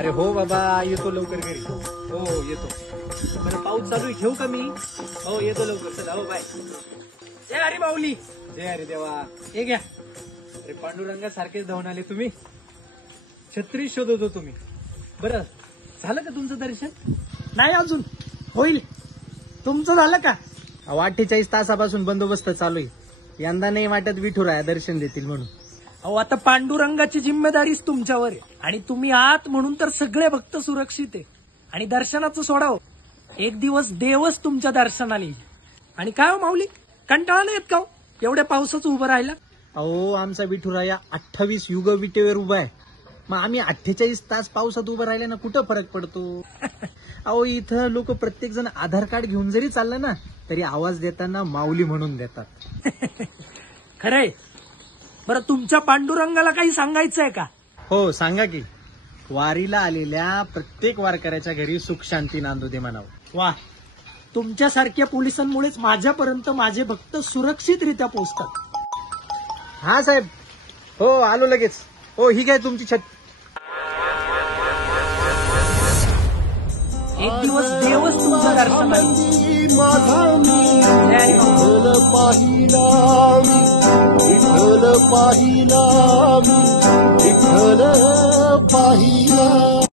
अरे हो बाबा, येतो लवकर घरी. हो येतो. बरं पाऊस चालू आहे, ठेवू का मी? हो येतो लवकर. चला हो बाय. जय हरी माऊली. जय हरी देवा. हे घ्या. अरे पांडुरंगा सारखेच धावून आले तुम्ही. छत्री शोधत होतो तुम्ही. बरं झालं का तुमचं दर्शन? नाही अजून, होईल. तुमचं झालं का? 48 तासापासून बंदोबस्त चालू आहे. यंदा नाही वाटत विठुराया दर्शन देतील म्हणून. अहो आता पांडुरंगाची जिम्मेदारीच तुमच्यावर आहे आणि तुम्ही आहात म्हणून तर सगळे भक्त सुरक्षित आहे. आणि दर्शनाचं सोडाव, एक दिवस देवच तुमच्या दर्शनाला येईल. आणि काय हो माऊली, कंटाळा नाही येत का हो एवढ्या पावसाचं उभं राहिला? अहो आमचा विठुराया 28 युग विटेवर उभा आहे. मग आम्ही 48 तास पावसात उभं राहिल्यानं कुठं फरक पडतो? अहो इथं लोक प्रत्येक जण आधार कार्ड घेऊन जरी चाललं ना तरी आवाज देताना माऊली म्हणून देतात. खरंय. बरं तुमच्या पांडुरंगाला काही सांगायचंय का? हो सांगा की. वारीला आलेल्या प्रत्येक वारकऱ्याच्या घरी सुख शांती नांदू दे म्हणावं. वा, तुमच्यासारख्या पोलिसांमुळेच माझ्यापर्यंत माझे भक्त सुरक्षितरित्या पोहोचतात. हा साहेब. हो आलो लगेच. हो ही काय तुमची छत. एक दिवस देवच तुमच्या दर्शनाला येईल. माझा विठ्ठल पाहिला विठ्ठल पाहिला विठ्ठल पाहिला.